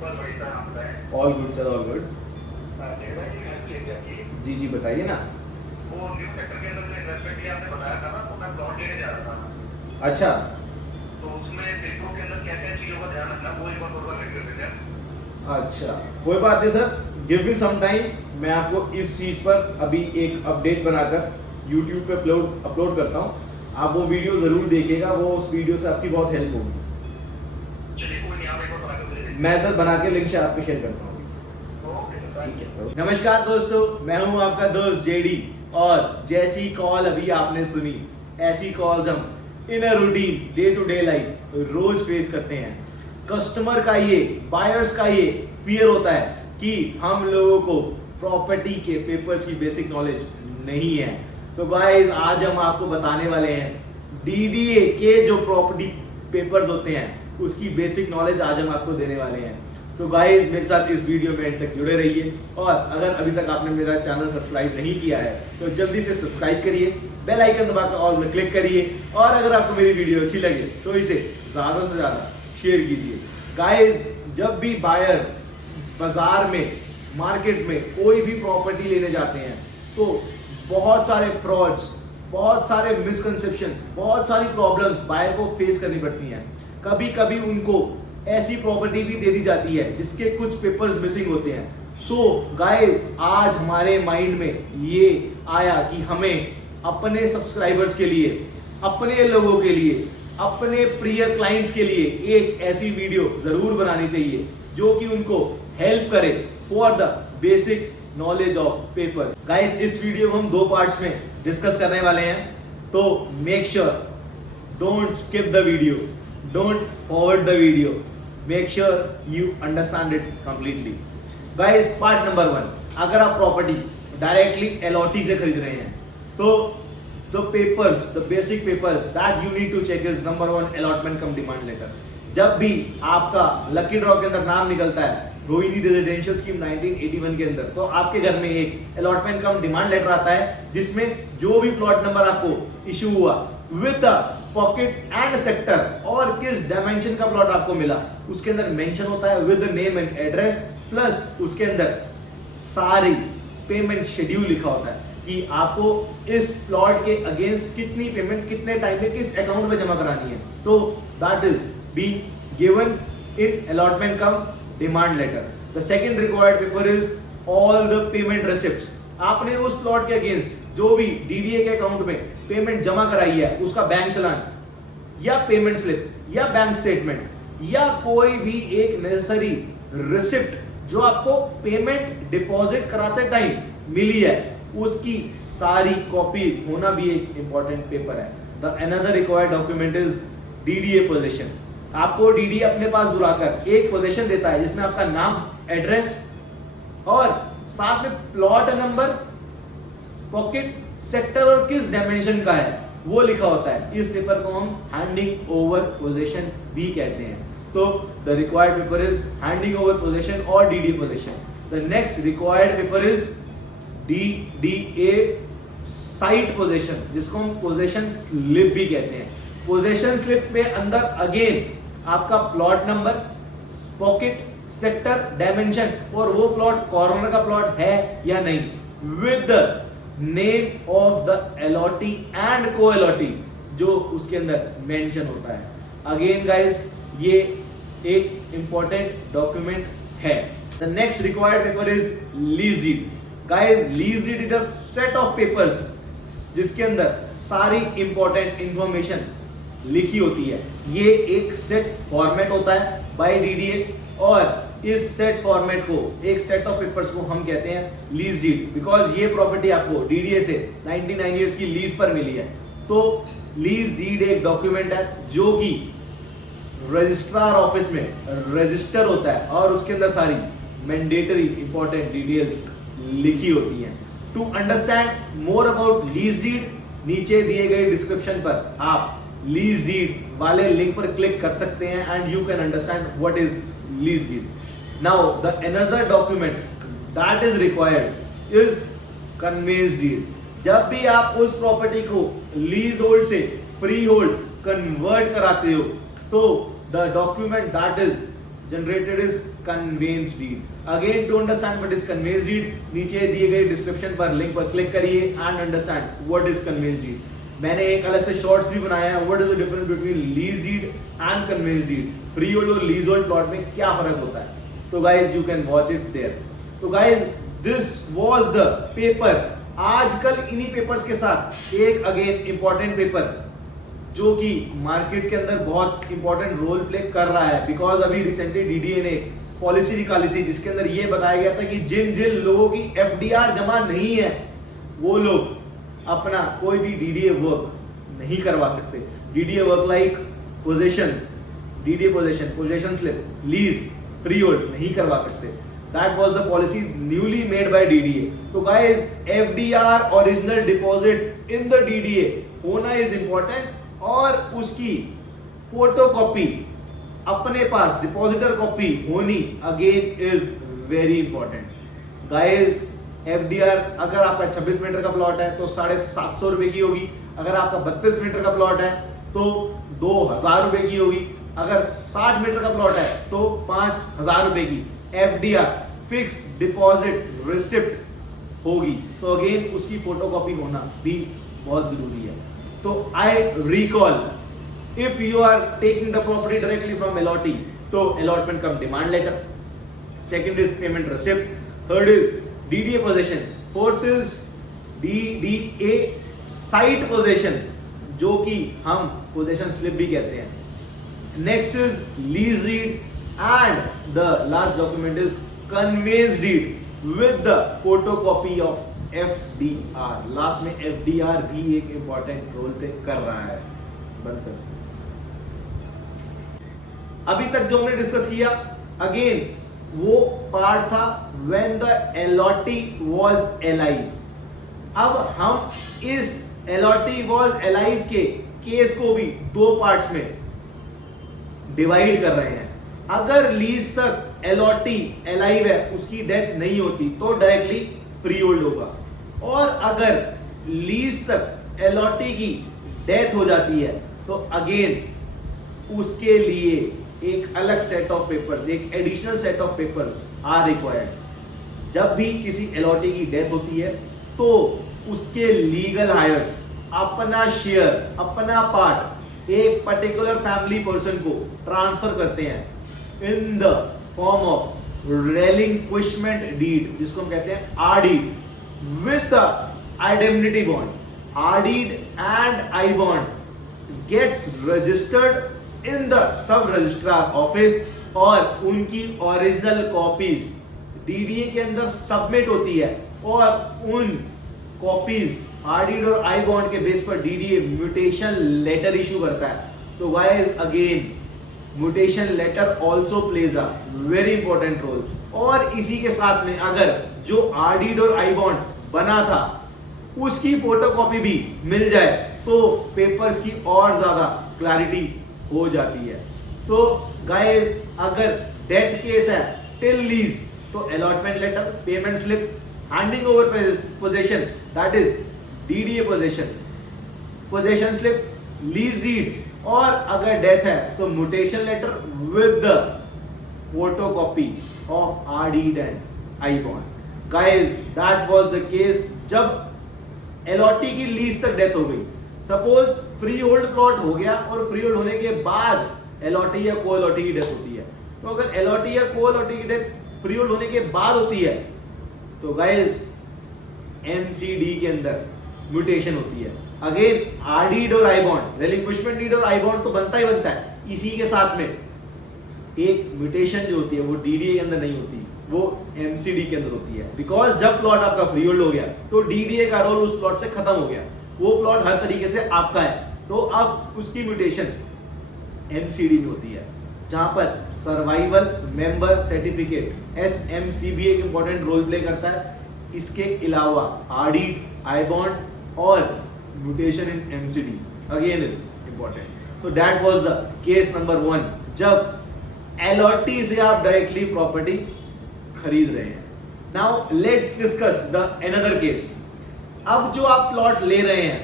बस वही सर आप बताएं। All good sir, all good. मेरे भाई की हेल्प लेके आइए। जी जी बताइए ना। वो न्यू सेक्टर के अंदर जो इन्वेस्टमेंट लिया आपने बताया था ना, तो मैं प्लॉट लेने जा रहा था। अच्छा तो उसमें पेपरों के अंदर क्या क्या चीजों का ध्यान रखना, वो एक बार थोड़ा लिख देते हैं। अच्छा, कोई बात नहीं sir, give me some time. मैं आपको इस चीज़ पर अभी एक अपडेट बनाकर यूट्यूब पे अपलोड करता हूँ। आप वो वीडियो ज़रूर देखिएगा, वो उस वीडियो से आपकी बहुत हेल्प होगी। चलिए कोई नहीं, आप एक बार बना कर दे दीजिए। मैं सर बना के लिंक से आपको शेयर करता हूँ। ओके सर, ठीक है। नमस्कार दोस्तों, मैं हूं आपका दोस्त जेडी। और जैसी कॉल अभी आपने सुनी, ऐसी कॉल्स हम in a routine day to day life रोज फेस करते हैं। कस्टमर का ये, बायर्स का ये फियर होता है कि हम लोगों को प्रॉपर्टी के पेपर्स की बेसिक नॉलेज नहीं है। तो गाइस, आज हम आपको बताने वाले हैं डीडीए के जो प्रॉपर्टी पेपर्स होते हैं उसकी बेसिक नॉलेज आज हम आपको देने वाले हैं। तो गाइस, मेरे साथ इस वीडियो में एंड तक जुड़े रहिए। और अगर अभी तक आपने मेरा चैनल सब्सक्राइब नहीं किया है तो जल्दी से सब्सक्राइब करिए, बेल आइकन दबाकर ऑल में क्लिक करिए। और अगर आपको मेरी वीडियो अच्छी लगे तो इसे ज्यादा से ज्यादा शेयर कीजिए। गाइस, जब भी बायर बाजार में, मार्केट में कोई भी प्रॉपर्टी लेने जाते हैं तो बहुत सारे फ्रॉड्स, बहुत सारे मिसकंसेप्शंस, बहुत सारी प्रॉब्लम्स बायर को फेस करनी पड़ती हैं। कभी कभी उनको ऐसी प्रॉपर्टी भी दे दी जाती है जिसके कुछ पेपर्स मिसिंग होते हैं। सो गाइस, आज हमारे माइंड में ये आया कि हमें अपने सब्सक्राइबर्स के लिए, अपने लोगों के लिए, अपने प्रिय क्लाइंट्स के लिए एक ऐसी वीडियो जरूर बनानी चाहिए जो कि उनको हेल्प करे for the basic knowledge of papers. Guys, इस वीडियो को हम दो पार्ट्स में डिस्कस करने वाले हैं, तो make sure don't skip the video, don't forward the video, make sure you understand it completely. Guys, part number 1, अगर आप प्रॉपर्टी डायरेक्टली LOT से खरीद रहे हैं तो the papers, the basic papers that you need to check is number 1, allotment cum demand letter. जब भी आपका लकी ड्रॉ के अंदर नाम निकलता है रोहिणी रेजिडेंशियल स्कीम 1981 के अंदर, तो आपके घर में एक अलॉटमेंट कम डिमांड लेटर आता है जिसमें जो भी प्लॉट नंबर आपको इशू हुआ विद पॉकेट एंड सेक्टर और किस डायमेंशन का प्लॉट आपको मिला उसके अंदर मेंशन होता है with name and address, plus उसके अंदर सारी पेमेंट शेड्यूल लिखा होता है कि आपको इस प्लॉट के अगेंस्ट कितनी पेमेंट कितने टाइम में किस अकाउंट में जमा करानी है। तो that is being given in allotment cum demand letter. The second required paper is all the payment receipts. आपने उस प्लॉट के अगेंस्ट जो भी डीडीए के अकाउंट में पेमेंट जमा कराई है उसका बैंक चलान या पेमेंट स्लिप या बैंक स्टेटमेंट या कोई भी एक नेसेसरी रिसिप्ट जो आपको पेमेंट डिपॉजिट कराते टाइम मिली है उसकी सारी कॉपीज होना भी एक इंपॉर्टेंट पेपर है। The another required document is DDA position. आपको डीडीए अपने पास बुलाकर एक पोजीशन देता है जिसमें आपका नाम, एड्रेस और साथ में प्लॉट नंबर, पॉकेट, सेक्टर और किस डायमेंशन का है वो लिखा होता है। इस पेपर को हम हैंडिंग ओवर पोजीशन भी कहते हैं। तो the required paper is handing over position और DDA position. The next required paper is DDA site position, जिसको हम पोजीशन स्लिप भी कहते हैं। पोजीशन स्लिप में अंदर अगेन आपका plot number, pocket, sector, dimension और वो प्लॉट कॉर्नर का प्लॉट है या नहीं with the name of the allottee and को अलॉटी जो उसके अंदर मेंशन होता है। अगेन गाइस, ये एक इंपॉर्टेंट डॉक्यूमेंट है। The next required paper is lease deed. Guys, lease deed is a set of papers जिसके अंदर सारी इंपॉर्टेंट इंफॉर्मेशन लिखी होती है। ये एक सेट फॉर्मेट होता है बाय डीडीए और इस सेट फॉर्मेट को, एक सेट ऑफ पेपर्स को हम कहते हैं लीज डीड, बिकॉज ये प्रॉपर्टी आपको डीडीए से 99 इयर्स की लीज पर मिली है। तो लीज डीड एक डॉक्यूमेंट है जो कि रजिस्ट्रार ऑफिस में रजिस्टर होता है और उसके अंदर सारी मैंडेटरी इंपॉर्टेंट डिटेल्स लिखी होती हैं। To understand more about lease deed, नीचे दिए गए डिस्क्रिप्शन पर आप लीज डीड वाले लिंक पर क्लिक कर सकते हैं and you can understand what is lease deed. Now the another document that is required is conveyance deed. जब भी आप उस प्रॉपर्टी को लीज होल्ड से फ्री होल्ड कन्वर्ट कराते हो तो the document that is generated is conveyance deed. Again, to understand what is conveyance deed, नीचे दिए गए डिस्क्रिप्शन पर लिंक पर क्लिक करिए and understand what is conveyance deed. मैंने एक अलग से शॉर्ट्स भी बनाया है, what is the difference between lease deed and conveyance deed. freehold और leasehold प्लॉट में क्या फर्क होता है. तो guys you can watch it there. तो guys this was the paper. आजकल इन्हीं पेपर्स के साथ एक अगेन इंपॉर्टेंट पेपर जो कि मार्केट के अंदर बहुत इंपॉर्टेंट रोल प्ले कर रहा है, बिकॉज अभी रिसेंटली डीडीए ने पॉलिसी निकाली थी जिसके अंदर ये बताया गया था कि जिन जिन लोगों की एफडीआर जमा नहीं है वो लोग अपना कोई भी डीडीए वर्क नहीं करवा सकते. DDA work like position, DDA position slip, lease, freehold नहीं करवा सकते. That was the policy newly made by DDA. तो guys, FDR original deposit in the DDA होना is important और उसकी फोटोकॉपी अपने पास डिपॉजिटर कॉपी होनी again is very important. Guys FDR अगर आपका 26 मीटर का प्लॉट है तो 750 रुपए की होगी. अगर आपका 32 मीटर का प्लॉट है तो 2000 रुपए की होगी. अगर 60 मीटर का प्लॉट है तो 5000 रुपए की एफडीआर फिक्स डिपॉजिट रिसिप्ट होगी. तो अगेन उसकी फोटोकॉपी होना भी बहुत जरूरी है. तो I recall if you are taking the property directly from allottee तो allotment cum demand letter, second is payment receipt, third is DDA position, fourth is DDA site position जो कि हम पोजीशन स्लिप भी कहते हैं. Next is lease deed and the last document is conveyance deed with the photocopy of FDR. Last में FDR भी एक important role play कर रहा है. बंद कर. अभी तक जो हमने डिस्कस किया अगेन वो पार्ट था when the allottee was alive. अब हम इस अलॉटी वाज अलाइव के केस को भी दो पार्ट्स में डिवाइड कर रहे हैं. अगर लीज तक अलॉटी अलाइव है, उसकी डेथ नहीं होती तो डायरेक्टली फ्री होल्ड होगा. और अगर लीज तक अलॉटी की डेथ हो जाती है तो अगेन उसके लिए एक अलग सेट ऑफ पेपर्स, एक additional set of papers are required. जब भी किसी अलॉटी की डेथ होती है तो उसके लीगल हायर्स अपना शेयर, अपना पार्ट एक पर्टिकुलर फैमिली पर्सन को ट्रांसफर करते हैं in the form of relinquishment deed, जिसको हम कहते हैं R deed, with the indemnity bond. R deed and I bond gets registered in the sub registrar office और उनकी ओरिजिनल कॉपीज डीडीए के अंदर सबमिट होती है और उन कॉपीज आर डीड और आई बॉन्ड के बेस पर डीडीए म्यूटेशन लेटर इशू करता है. तो guys again mutation letter also plays a very important role. और इसी के साथ में अगर जो आर डीड और आई बॉन्ड बना था उसकी फोटोकॉपी भी मिल जाए तो पेपर्स की और ज्यादा क्लैरिटी हो जाती है. तो गाइस अगर डेथ केस है टिल लीज तो allotment letter, payment slip, handing over position that is DDA position slip, lease deed, और अगर डेथ है तो mutation letter with the photocopy of R deed and I bond. Guys, that was the case जब LOT की lease तक death हो गई. Suppose free hold plot हो गया और फ्री होल्ड होने के बाद LOT या को LOT की डेथ होती है. तो अगर LOT या को LOT की डेथ फ्री होल्ड होने के बाद होती है तो गाइस MCD के अंदर म्यूटेशन होती है. अगेन R deed और I bond, relinquishment deed और I bond तो बनता ही बनता है. इसी के साथ में एक म्यूटेशन जो होती है वो डीडीए के अंदर नहीं होती, वो एमसीडी के अंदर होती है. बिकॉज जब प्लॉट आपका फ्री होल्ड हो गया तो डीडीए का रोल उस प्लॉट से खत्म हो गया. वो प्लॉट हर तरीके से आपका है तो अब उसकी म्यूटेशन एमसीडी में होती है जहां पर सर्वाइवल मेंबर सर्टिफिकेट एसएमसीबी एक इंपॉर्टेंट रोल प्ले करता है. इसके अलावा आर डीड, आई बॉन्ड और mutation in MCD again is important. So that was the case number 1 जब अलॉटी से आप डायरेक्टली प्रॉपर्टी खरीद रहे हैं. Now let's discuss the another case. अब जो आप प्लॉट ले रहे हैं,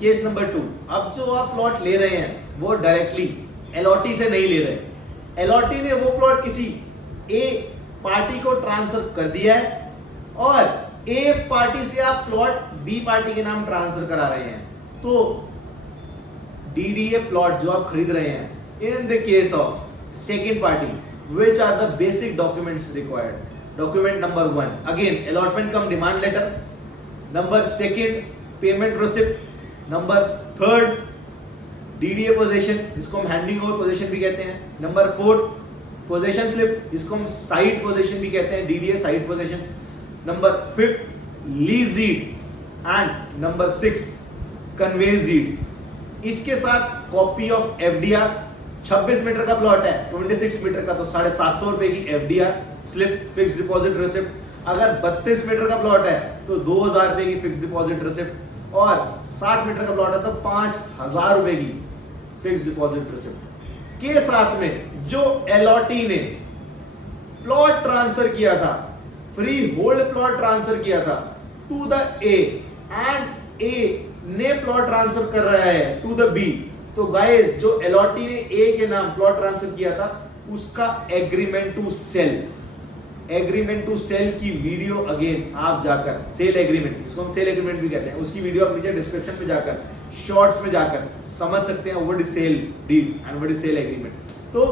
केस नंबर 2, अब जो आप प्लॉट ले रहे हैं वो डायरेक्टली अलॉटी से नहीं ले रहे. अलॉटी ने वो प्लॉट किसी ए पार्टी को ट्रांसफर कर दिया है और ए पार्टी से आप प्लॉट बी पार्टी के नाम ट्रांसफर करा रहे हैं, तो डीडीए प्लॉट जो आप खरीद रहे हैं, in the case of second party, which are the basic documents required? Document number 1, again allotment cum demand letter. Number 2, payment receipt. Number 3, DDA possession, जिसको हम handing over possession भी कहते हैं. Number 4, possession slip, जिसको हम site possession भी कहते हैं, DDA site possession. Number 5, lease deed. And number 6, conveyance deed. इसके साथ कॉपी ऑफ FDR, 26 मीटर का प्लॉट है, 26 मीटर का तो 750 रुपए की FDR slip, fix deposit receipt. अगर 32 मीटर का प्लॉट है तो 2000 रुपए की फिक्स डिपॉजिट रिसिप्ट, और 60 मीटर का प्लॉट है तो 5000 रुपए की फिक्स डिपॉजिट रिसिप्ट के साथ में जो अलॉटी ने प्लॉट ट्रांसफर किया था, फ्री होल्ड प्लॉट ट्रांसफर किया था टू द ए, एंड ए ने प्लॉट ट्रांसफर कर रहा है टू द बी. तो गाइस जो अलॉटी ने ए के नाम प्लॉट ट्रांसफर किया था उसका एग्रीमेंट टू सेल की वीडियो अगेन आप जाकर, सेल एग्रीमेंट जिसको हम सेल एग्रीमेंट भी कहते हैं, उसकी वीडियो आप नीचे डिस्क्रिप्शन में जाकर, शॉर्ट्स में जाकर समझ सकते हैं what is sale deed and what is sale agreement. तो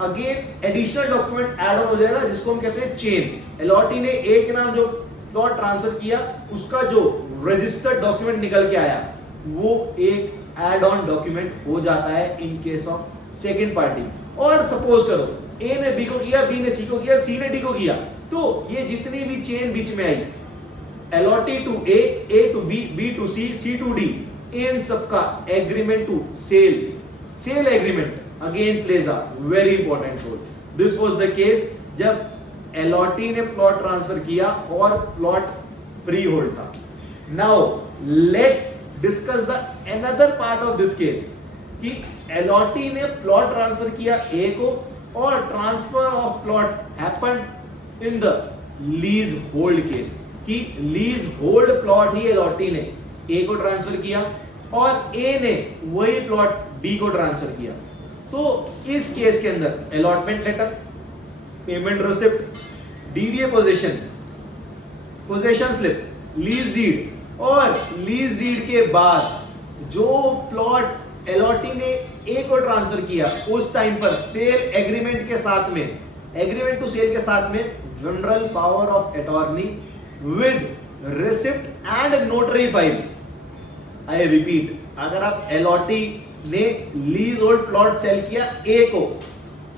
again additional document add on हो जाएगा जिसको हम कहते हैं चेन. अलॉटी ने ए के नाम जो प्लॉट ट्रांसफर किया उसका जो रजिस्टर्ड डॉक्यूमेंट निकल के आया वो एक एड ऑन डॉक्यूमेंट हो जाता है in case of second party. और सपोज करो ए ने बी को किया, बी ने सी को किया, सी ने डी को किया, तो ये जितनी भी चेन बीच में आई, allottee to A to B, B to C to D, इन सबका agreement to sale agreement again plays a very important role. This was the case जब अलॉटी ने प्लॉट ट्रांसफर किया और प्लॉट फ्री होल्ड था. Now let's discuss the another part of this case कि allottee ने प्लॉट ट्रांसफर किया A को और transfer of plot happened in the leasehold case, कि लीज होल्ड प्लॉट ही अलॉटी ने ए को ट्रांसफर किया और ए ने वही प्लॉट बी को ट्रांसफर किया. तो इस केस के अंदर allotment letter, payment receipt, DDA position slip, lease deed, और लीज डीड के बाद जो प्लॉट अलॉटी ने ए को ट्रांसफर किया उस टाइम पर सेल एग्रीमेंट के साथ में, एग्रीमेंट टू सेल के साथ में general power of attorney with receipt and notary file. I repeat, अगर आप अलॉटी ने लीज होल्ड प्लॉट सेल किया ए को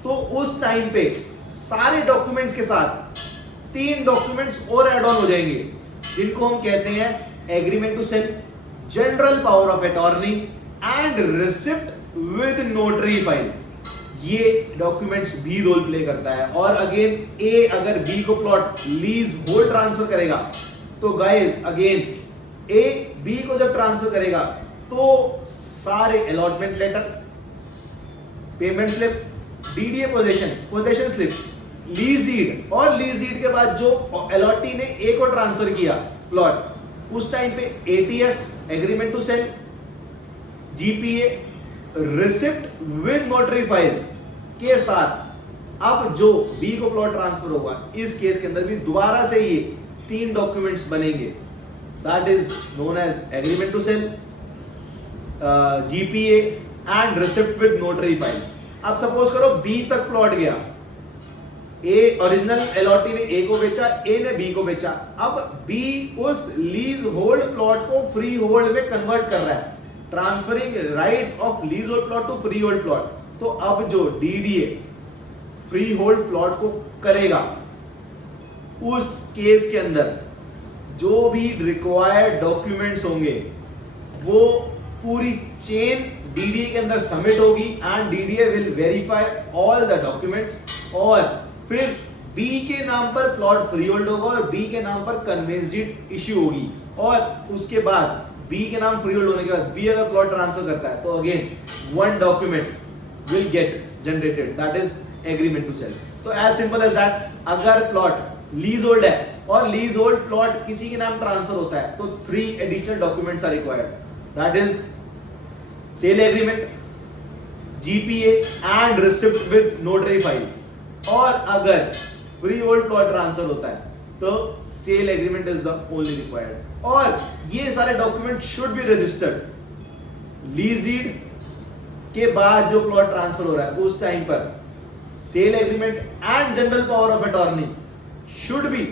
तो उस टाइम पे सारे डॉक्यूमेंट्स के साथ 3 डॉक्यूमेंट्स और एड ऑन हो जाएंगे जिनको हम कहते हैं agreement to sale, general power of attorney and receipt with notary file. ये डॉक्यूमेंट्स भी रोल प्ले करता है. और अगेन ए अगर बी को प्लॉट लीज होल्ड ट्रांसफर करेगा तो गाइस अगेन ए बी को जब ट्रांसफर करेगा तो सारे allotment letter, payment slip, DDA position slip, lease deed, और लीज डीड के बाद जो अलॉटी ने ए को ट्रांसफर किया प्लॉट उस टाइम पे ATS agreement to sale, GPA, receipt with notary file के साथ अब जो बी को प्लॉट ट्रांसफर होगा इस केस के अंदर भी दोबारा से ये 3 डॉक्यूमेंट्स बनेंगे. That is known as agreement to sale, GPA and receipt with notary file. अब सपोज करो बी तक प्लॉट गया, ए ओरिजिनल अलॉटी ने ए को बेचा, ए ने बी को बेचा, अब बी उस लीज होल्ड प्लॉट को फ्री होल्ड में कन्वर्ट कर रहा है, transferring rights of lease hold plot to free hold plot. तो अब जो डीडीए फ्री होल्ड प्लॉट को करेगा उस केस के अंदर जो भी रिक्वायर्ड डॉक्यूमेंट्स होंगे वो पूरी चेन डीडीए के अंदर सबमिट होगी and DDA will verify all the documents और फिर बी के नाम पर प्लॉट फ्री होल्ड होगा और बी के नाम पर कन्वेंस डीड इश्यू होगी. और उसके बाद बी के नाम फ्री होल्ड होने के बाद बी अगर प्लॉट ट्रांसफर करता है तो again 1 document will get generated, that is agreement to sale. तो एज सिंपल एज दैट, अगर प्लॉट लीज होल्ड है और लीज होल्ड प्लॉट किसी के नाम ट्रांसफर होता है तो 3 additional documents are required. That is sale agreement, GPA and receipt with notary file. और अगर फ्री होल्ड प्लॉट ट्रांसफर होता है तो sale agreement is the only required, और ये सारे document should be registered. Lease deed के बाद जो प्लॉट ट्रांसफर हो रहा है उस टाइम पर sale agreement and general power of attorney should be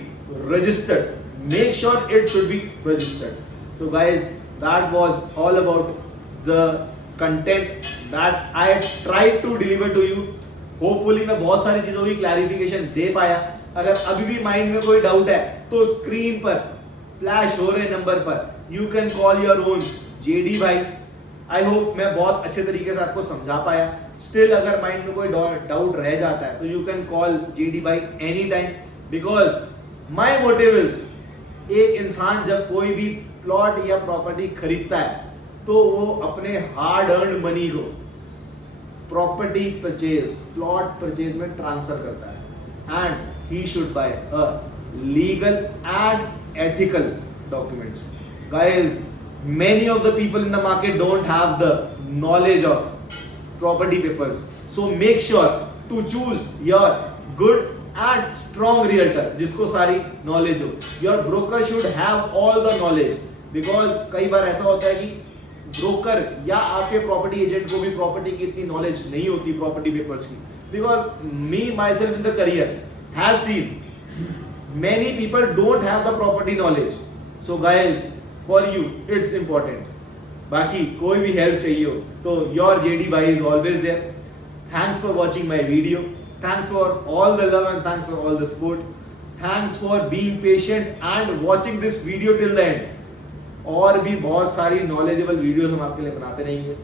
registered. Make sure it should be registered. So guys, that was all about the content that I tried to deliver to you. Hopefully मैं बहुत सारी चीजों की clarification दे पाया। अगर अभी भी mind में कोई डाउट है तो स्क्रीन पर फ्लैश हो रहे नंबर पर you can call your own JD भाई। आई होप मैं बहुत अच्छे तरीके से आपको समझा पाया। स्टिल अगर माइंड में कोई डाउट रह जाता है तो यू कैन कॉल जेडी भाई any time, because my motive is एक इंसान जब कोई भी प्लॉट या प्रॉपर्टी खरीदता है तो वो अपने हार्ड अर्न मनी को प्रॉपर्टी परचेज, प्लॉट परचेज में ट्रांसफर करता है, and he should buy a legal and ethical documents. Guys, many of the people in the market don't have the knowledge of property papers, so make sure to choose your good and strong realtor जिसको सारी knowledge हो। Your broker should have all the knowledge, because कई बार ऐसा होता है कि broker या आपके प्रॉपर्टी एजेंट को भी प्रॉपर्टी की इतनी नॉलेज नहीं होती प्रॉपर्टी पेपर्स की, because me myself in the career has seen many people don't have the property knowledge. So guys, for you it's important. बाकी कोई भी हेल्प चाहिए हो तो योर जेडी भाई is always there. Thanks for watching my video, thanks for all the love and thanks for all the support, thanks for being patient and watching this video till the end. और भी बहुत सारी knowledgeable videos हम आपके लिए बनाते रहेंगे।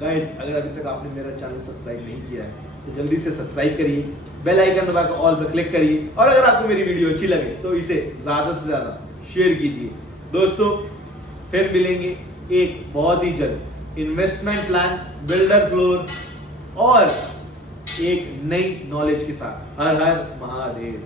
Guys, अगर अभी तक आपने मेरा चैनल सब्सक्राइब नहीं किया है तो जल्दी से सब्सक्राइब करिए, बेल आइकन दबाकर ऑल पर क्लिक करिए, और अगर आपको मेरी वीडियो अच्छी लगे तो इसे ज्यादा से ज्यादा शेयर कीजिए। दोस्तों, फिर मिलेंगे एक बहुत ही जल्द इन्वेस्टमेंट प्लान, बिल्डर फ्लोर और एक नई नॉलेज के साथ। हर हर महादेव।